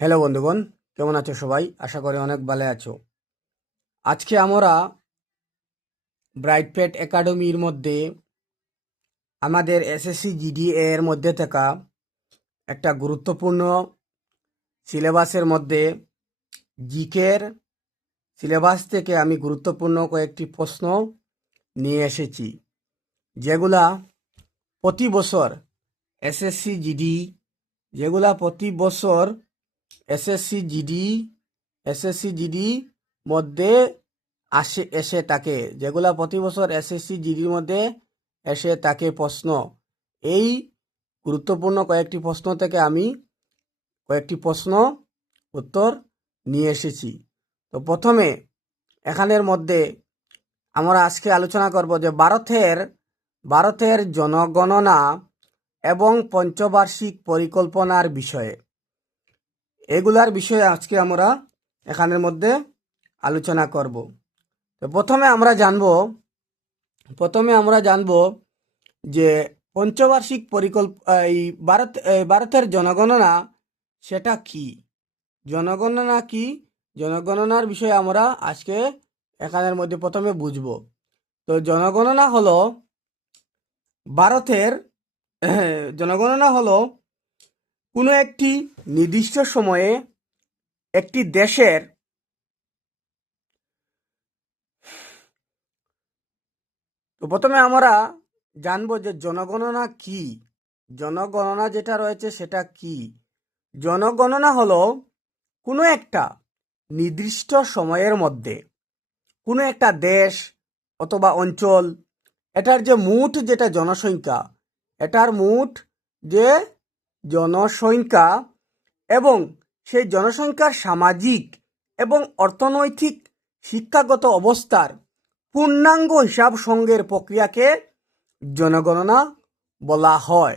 Hello বন্ধুগণ, কেমন আছো সবাই? আশা করি অনেক ভালো আছো। আজকে আমরা ব্রাইট প্যাট একাডেমির মধ্যে আমাদের এসএসসি জিডি এর মধ্যে থাকা একটা গুরুত্বপূর্ণ সিলেবাসের মধ্যে জিকের সিলেবাস থেকে আমি গুরুত্বপূর্ণ কয়েকটি প্রশ্ন নিয়ে এসেছি, যেগুলা প্রতি বছর এসএসসি জিডি যেগুলা প্রতি বছর এসএসসি জিডি এসএসসি জিডি মধ্যে এসে থাকে, যেগুলা প্রতি বছর এসএসসি জিডির মধ্যে এসে থাকে প্রশ্ন। এই গুরুত্বপূর্ণ কয়েকটি প্রশ্ন থেকে আমি কয়েকটি প্রশ্ন উত্তর নিয়ে এসেছি। তো প্রথমে এখানের মধ্যে আমরা আজকে আলোচনা করব যে ভারতের জনগণনা এবং পঞ্চবার্ষিক পরিকল্পনার বিষয়ে। এগুলার বিষয়ে আজকে আমরা এখানের মধ্যে আলোচনা করব। তো প্রথমে আমরা জানব যে পঞ্চবার্ষিক ভারতের জনগণনা সেটা কি। জনগণনা কি, জনগণনার বিষয়ে আমরা আজকে এখানের মধ্যে প্রথমে বুঝব। তো জনগণনা হলো কোনো একটি নির্দিষ্ট সময়ে একটি দেশের তো প্রথমে আমরা জানবো যে জনগণনা কি। জনগণনা যেটা রয়েছে সেটা কি। জনগণনা হলো কোনো একটা নির্দিষ্ট সময়ের মধ্যে কোনো একটা দেশ অথবা অঞ্চল, এটার যে মোট যেটা জনসংখ্যা, এটার মোট যে জনসংখ্যা এবং সেই জনসংখ্যার সামাজিক এবং অর্থনৈতিক শিক্ষাগত অবস্থার পূর্ণাঙ্গ হিসাব সংগ্রহের প্রক্রিয়াকে জনগণনা বলা হয়।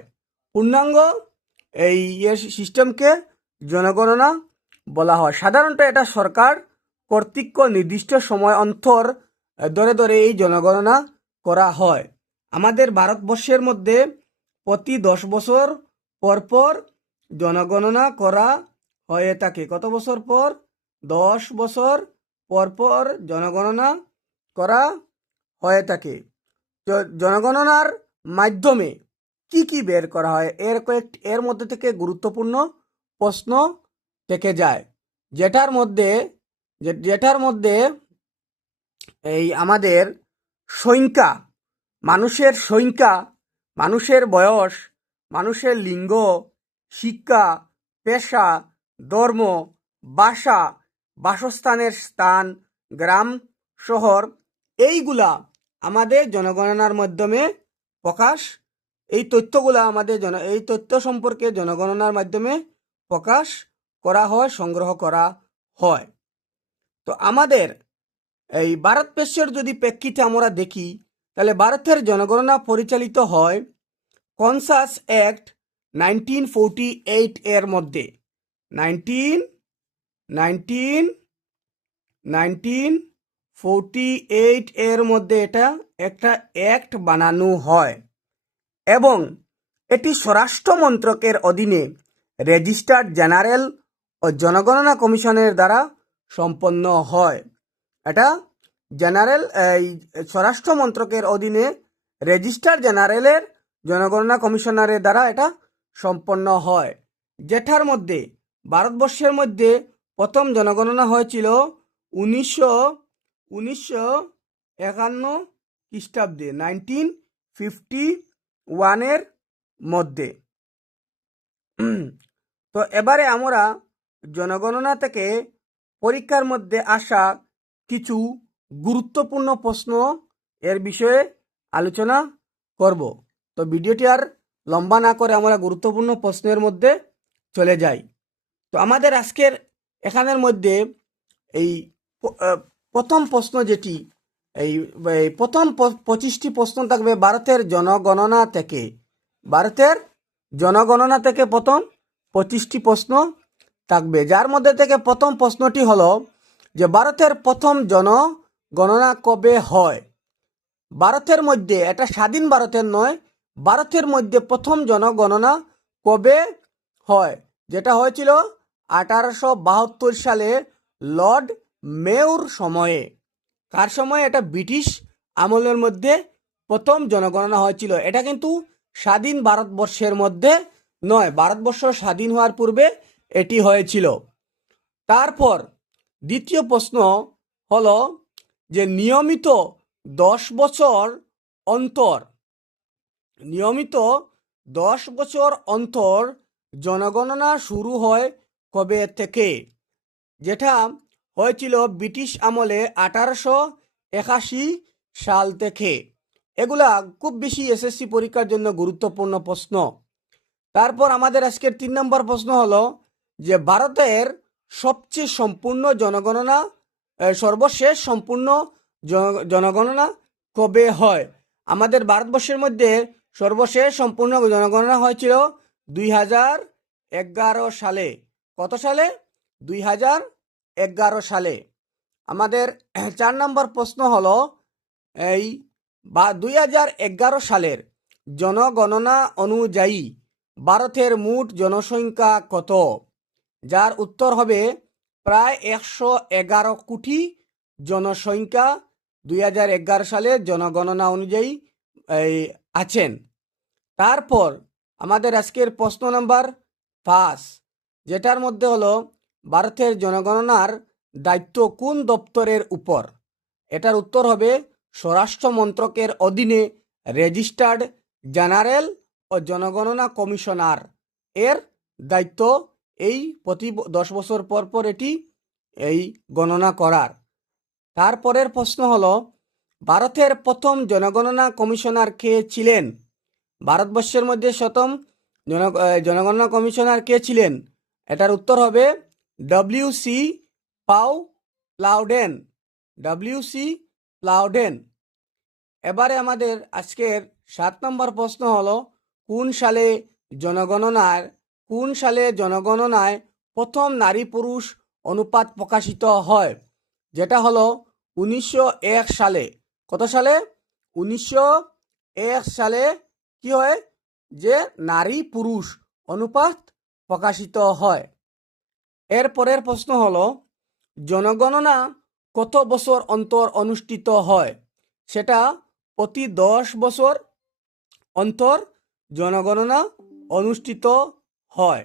পূর্ণাঙ্গ এই সিস্টেমকে জনগণনা বলা হয়। সাধারণত এটা সরকার কর্তৃক নির্দিষ্ট সময় অন্তর ধরে ধরে এই জনগণনা করা হয়। আমাদের ভারতবর্ষের মধ্যে প্রতি 10 বছর পর পর জনগণনা করা হয়ে থাকে। কত বছর পর? 10 বছর পর পর জনগণনা করা হয়ে থাকে। জনগণনার মাধ্যমে কি কি বের করা হয়, এর মধ্যে থেকে গুরুত্বপূর্ণ প্রশ্ন থেকে যায়, যেটার মধ্যে এই আমাদের সংখ্যা, মানুষের বয়স, মানুষের লিঙ্গ, শিক্ষা, পেশা, ধর্ম, ভাষা, বাসস্থানের স্থান, গ্রাম, শহর, এইগুলা আমাদের জনগণনার মাধ্যমে প্রকাশ এই তথ্য সম্পর্কে জনগণনার মাধ্যমে প্রকাশ করা হয়, সংগ্রহ করা হয়। তো আমাদের এই ভারতবর্ষের যদি প্রেক্ষিতে আমরা দেখি, তাহলে ভারতের জনগণনা পরিচালিত হয় কনসাস অ্যাক্ট 1948 এর মধ্যে। 1948 এর মধ্যে এটা একটা অ্যাক্ট বানানো হয় এবং এটি স্বরাষ্ট্র মন্ত্রকের অধীনে রেজিস্ট্রার জেনারেল ও জনগণনা কমিশনের দ্বারা সম্পন্ন হয়। এটা স্বরাষ্ট্র মন্ত্রকের অধীনে রেজিস্ট্রার জেনারেলের জনগণনা কমিশনারের দ্বারা এটা সম্পন্ন হয়। যেটার মধ্যে ভারতবর্ষের মধ্যে প্রথম জনগণনা হয়েছিল 1951 খ্রিস্টাব্দে, 1951 মধ্যে। তো এবারে আমরা জনগণনা থেকে পরীক্ষার মধ্যে আসা কিছু গুরুত্বপূর্ণ প্রশ্ন এর বিষয়ে আলোচনা করব। তো ভিডিওটি আর লম্বা না করে আমরা গুরুত্বপূর্ণ প্রশ্নের মধ্যে চলে যাই। তো আমাদের আজকের এখানের মধ্যে এই প্রথম প্রশ্ন যেটি, এই প্রথম 25টি প্রশ্ন থাকবে ভারতের জনগণনা থেকে। প্রথম 25টি প্রশ্ন থাকবে, যার মধ্যে থেকে প্রথম প্রশ্নটি হলো যে ভারতের প্রথম জনগণনা কবে হয়। ভারতের মধ্যে, এটা স্বাধীন ভারতের নয়, ভারতের মধ্যে প্রথম জনগণনা কবে হয়, যেটা হয়েছিল 1872 সালে লর্ড মেয়র সময়ে। কার সময়ে? এটা ব্রিটিশ আমলের মধ্যে প্রথম জনগণনা হয়েছিল। এটা কিন্তু স্বাধীন ভারতবর্ষের মধ্যে নয়, ভারতবর্ষ স্বাধীন হওয়ার পূর্বে এটি হয়েছিল। তারপর দ্বিতীয় প্রশ্ন হলো যে নিয়মিত 10 বছর অন্তর নিয়মিত 10 বছর অন্তর জনগণনা শুরু হয় কবে থেকে? যেটা হয়েছিল ব্রিটিশ আমলে 1881 সাল থেকে। এগুলা খুব বেশি এসএসসি পরীক্ষার জন্য গুরুত্বপূর্ণ প্রশ্ন। তারপর আমাদের আজকের 3 নম্বর প্রশ্ন হলো যে ভারতের সবচেয়ে সম্পূর্ণ জনগণনা সর্বশেষ সম্পূর্ণ জনগণনা কবে হয়? আমাদের ভারতবর্ষের মধ্যে সর্বশেষ সম্পূর্ণ জনগণনা হয়েছিল 2011 সালে। কত সালে? 2011 সালে। আমাদের 4 নম্বর প্রশ্ন হলো এই 2011 সালের জনগণনা অনুযায়ী ভারতের মোট জনসংখ্যা কত? যার উত্তর হবে প্রায় 111 কোটি জনসংখ্যা 2011 সালে জনগণনা অনুযায়ী আছেন। তারপর আমাদের আজকের প্রশ্ন নাম্বার 5, যেটার মধ্যে হলো ভারতের জনগণনার দায়িত্ব কোন দপ্তরের উপর? এটার উত্তর হবে স্বরাষ্ট্র মন্ত্রকের অধীনে রেজিস্টার্ড জেনারেল ও জনগণনা কমিশনার এর দায়িত্ব এই প্রতি 10 বছর পর পর এটি গণনা করার। তারপরের প্রশ্ন হলো ভারতের প্রথম জনগণনা কমিশনার কে ছিলেন? ভারতবর্ষের মধ্যে প্রথম জনগণনা কমিশনার কে ছিলেন? এটার উত্তর হবে ডব্লিউ.সি. প্লাউডেন। এবারে আমাদের আজকের 7 নম্বর প্রশ্ন হলো কোন সালে জনগণনায় প্রথম নারী পুরুষ অনুপাত প্রকাশিত হয়? যেটা হলো 1901 সালে। কত সালে? 1901 সালে কি হয়? যে নারী পুরুষ অনুপাত প্রকাশিত হয়। এর পরের প্রশ্ন হলো জনগণনা কত বছর অন্তর অনুষ্ঠিত হয়? সেটা প্রতি 10 বছর অন্তর জনগণনা অনুষ্ঠিত হয়।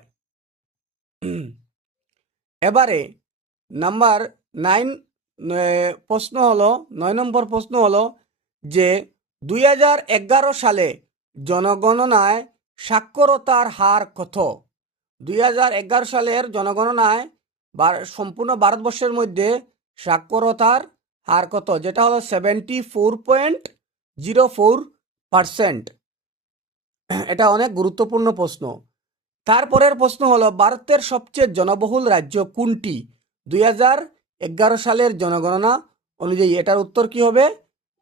এবারে নাম্বার 9 প্রশ্ন হলো 9 নম্বর প্রশ্ন হলো যে 2011 সালে জনগণনায় সাক্ষরতার হার কত? 2011 সালের জনগণনায় সম্পূর্ণ ভারতবর্ষের মধ্যে সাক্ষরতার হার কত? যেটা হলো 74.04%। এটা অনেক গুরুত্বপূর্ণ প্রশ্ন। তারপরের প্রশ্ন হলো ভারতের সবচেয়ে জনবহুল রাজ্য কোনটি 2011 সালের জনগণনা অনুযায়ী? এটার উত্তর কি হবে?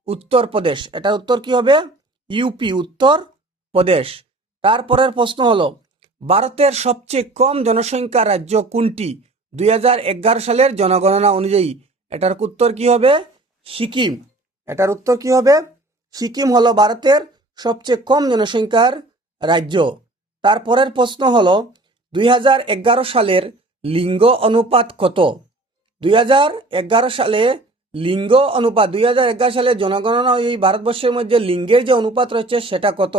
উত্তরপ্রদেশ। এটার উত্তর কি হবে? ইউপি, উত্তর প্রদেশ। তারপরের প্রশ্ন হলো ভারতের সবচেয়ে কম জনসংখ্যা রাজ্য কোনটি 2011 সালের জনগণনা অনুযায়ী? এটার উত্তর কি হবে? সিকিম। এটার উত্তর কি হবে? সিকিম হলো ভারতের সবচেয়ে কম জনসংখ্যার রাজ্য। তারপরের প্রশ্ন হলো 2011 সালের লিঙ্গ অনুপাত কত? 2011 সালে লিঙ্গ অনুপাত 2011 সালে জনগণনা এই ভারতবর্ষের মধ্যে লিঙ্গের যে অনুপাত রয়েছে সেটা কত?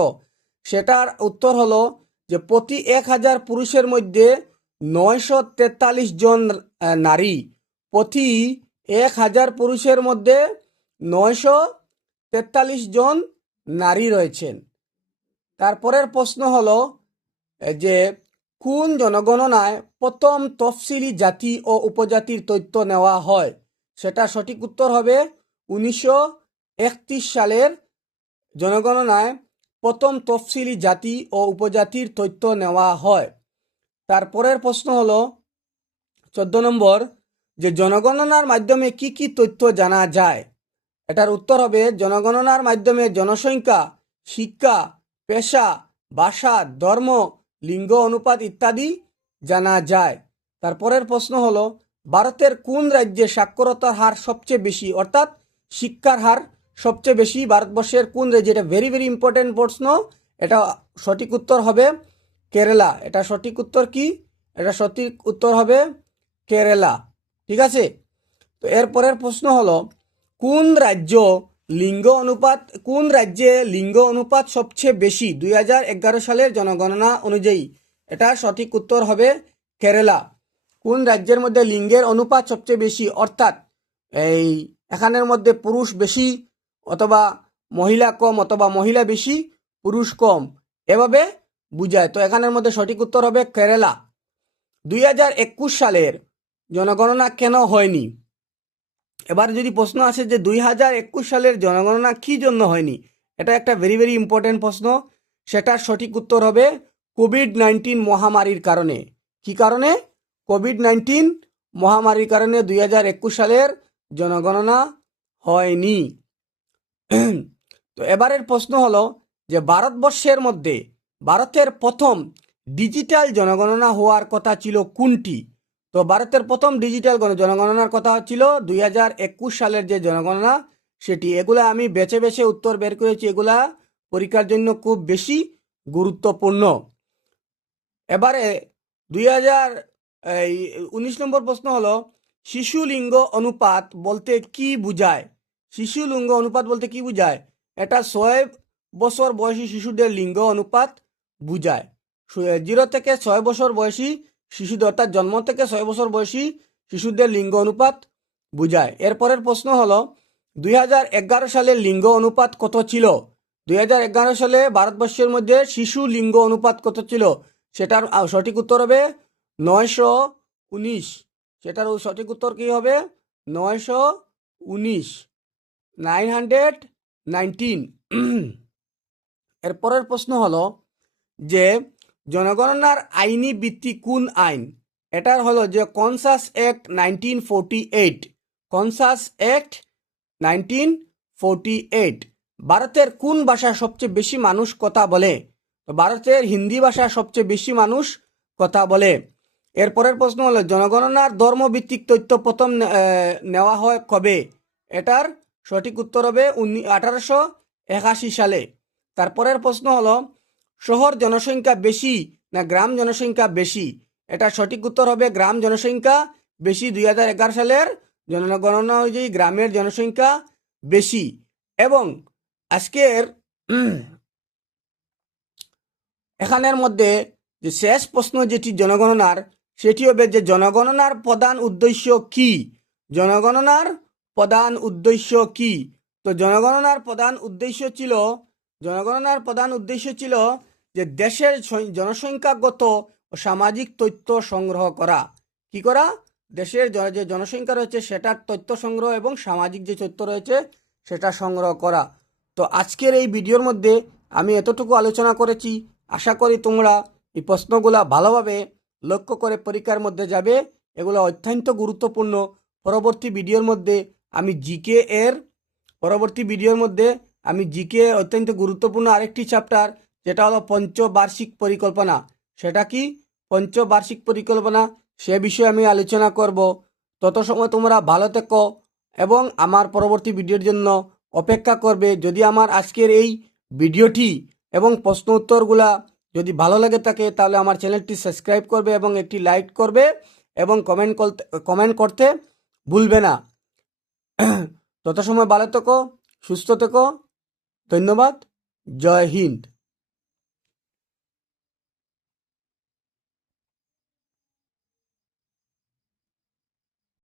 সেটার উত্তর হলো যে প্রতি 1000 পুরুষের মধ্যে 943 জন নারী, প্রতি 1000 পুরুষের মধ্যে 943 জন নারী রয়েছেন। তারপরের প্রশ্ন হলো যে কোন জনগণনায় প্রথম তফসিলি জাতি ও উপজাতির তথ্য নেওয়া হয়? সেটা সঠিক উত্তর হবে 1931 সালের জনগণনায় প্রথম তফসিলি জাতি ও উপজাতির তথ্য নেওয়া হয়। তারপরের প্রশ্ন হলো 14 নম্বর যে জনগণনার মাধ্যমে কি কি তথ্য জানা যায়? এটার উত্তর হবে জনগণনার মাধ্যমে জনসংখ্যা, শিক্ষা, পেশা, ভাষা, ধর্ম, লিঙ্গ অনুপাত ইত্যাদি জানা যায়। তারপরের প্রশ্ন হলো ভারতের কোন রাজ্যে সাক্ষরতার হার সবচেয়ে বেশি, অর্থাৎ শিক্ষার হার সবচেয়ে বেশি ভারতবর্ষের কোন রাজ্যে? এটা ভেরি ভেরি ইম্পর্টেন্ট প্রশ্ন। এটা সঠিক উত্তর হবে কেরালা। এটা সঠিক উত্তর কি? এটা সঠিক উত্তর হবে কেরালা। ঠিক আছে, তো এরপরের প্রশ্ন হলো কোন রাজ্যে লিঙ্গ অনুপাত সবচেয়ে বেশি 2011 সালের জনগণনা অনুযায়ী? এটা সঠিক উত্তর হবে কেরালা। কোন রাজ্যের মধ্যে লিঙ্গের অনুপাত সবচেয়ে বেশি, অর্থাৎ এই এখানের মধ্যে পুরুষ বেশি অথবা মহিলা কম অথবা মহিলা বেশি পুরুষ কম, এভাবে বুঝায়। তো এখানের মধ্যে সঠিক উত্তর হবে কেরালা। 2021 সালের জনগণনা কেন হয়নি? এবার যদি প্রশ্ন আসে যে 2021 সালের জনগণনা কি জন্য হয়নি, এটা একটা ভেরি ভেরি ইম্পর্টেন্ট প্রশ্ন। সেটার সঠিক উত্তর হবে কোভিড-19 মহামারীর কারণে। কি কারণে? কোভিড-19 মহামারীর কারণে 2021 সালের জনগণনা হয়নি। তো এবারের প্রশ্ন হলো যে ভারতবর্ষের মধ্যে ভারতের প্রথম ডিজিটাল জনগণনা হওয়ার কথা ছিল কোনটি? তো ভারতের প্রথম ডিজিটাল জনগণনার কথা ছিল 2021 সালের যে জনগণনা সেটি। এগুলা আমি বেছে বেছে উত্তর বের করেছি, এগুলা পরীক্ষার জন্য খুব বেশি গুরুত্বপূর্ণ। এবারে 2019 নম্বর প্রশ্ন হলো শিশু লিঙ্গ অনুপাত বলতে কি বোঝায়? শিশু লিঙ্গ অনুপাত বলতে কি বোঝায়? এটা 6 বছর বয়সী শিশুদের লিঙ্গ অনুপাত বোঝায়। 0 থেকে 6 বছর বয়সী শিশুদের, অর্থাৎ জন্ম থেকে 6 বছর বয়সী শিশুদের লিঙ্গ অনুপাত বোঝায়। এরপরের প্রশ্ন হলো 2011 সালের লিঙ্গ অনুপাত কত ছিল? 2011 সালে ভারতবর্ষের মধ্যে শিশু লিঙ্গ অনুপাত কত ছিল? সেটার সঠিক উত্তর হবে 919। সেটার সঠিক উত্তর কি হবে? 919, 919। এরপরের প্রশ্ন হলো যে জনগণনার আইনি ভিত্তি কোন আইন? এটার হলো যে কনসাস অ্যাক্ট 1948। Conscious act 1948। ভারতের কোন ভাষা সবচেয়ে বেশি মানুষ কথা বলে? তো ভারতের হিন্দি ভাষা সবচেয়ে বেশি মানুষ কথা বলে। এরপরের প্রশ্ন হলো জনগণনার ধর্মভিত্তিক তথ্য প্রথম নেওয়া হয় কবে? এটার সঠিক উত্তর হবে 1881 সালে। তারপরের প্রশ্ন হলো শহর জনসংখ্যা বেশি না গ্রাম জনসংখ্যা বেশি? এটা সঠিক উত্তর হবে গ্রাম জনসংখ্যা বেশি। 2011 সালের জনগণনা অনুযায়ী গ্রামের জনসংখ্যা বেশি। এবং আজকের এখানের মধ্যে যে শেষ প্রশ্ন যেটি জনগণনার, সেটি হবে যে জনগণনার প্রধান উদ্দেশ্য কি? জনগণনার প্রধান উদ্দেশ্য কি? তো জনগণনার প্রধান উদ্দেশ্য ছিল যে দেশের জনসংখ্যাগত ও সামাজিক তথ্য সংগ্রহ করা। কি করা? দেশের যে জনসংখ্যা রয়েছে সেটার তথ্য সংগ্রহ এবং সামাজিক যে তথ্য রয়েছে সেটা সংগ্রহ করা। তো আজকের এই ভিডিওর মধ্যে আমি এতটুকু আলোচনা করেছি। আশা করি তোমরা এই প্রশ্নগুলা ভালোভাবে লক্ষ্য করে পরীক্ষার মধ্যে যাবে। এগুলো অত্যন্ত গুরুত্বপূর্ণ। পরবর্তী ভিডিওর মধ্যে আমি জিকে অত্যন্ত গুরুত্বপূর্ণ আরেকটি চ্যাপ্টার, যেটা হলো পঞ্চবার্ষিক পরিকল্পনা। সেটা কি? পঞ্চবার্ষিক পরিকল্পনা, সে বিষয়ে আমি আলোচনা করব। তত সময় তোমরা ভালো থেকো এবং আমার পরবর্তী ভিডিওর জন্য অপেক্ষা করবে। যদি আমার আজকের এই ভিডিওটি এবং প্রশ্ন উত্তরগুলা যদি ভালো লাগে থাকে তাহলে আমার চ্যানেলটি সাবস্ক্রাইব করবে এবং একটি লাইক করবে এবং কমেন্ট করতে ভুলবে না। তত সময় ভালো থেকো, সুস্থ থেকো। ধন্যবাদ। জয় হিন্দ।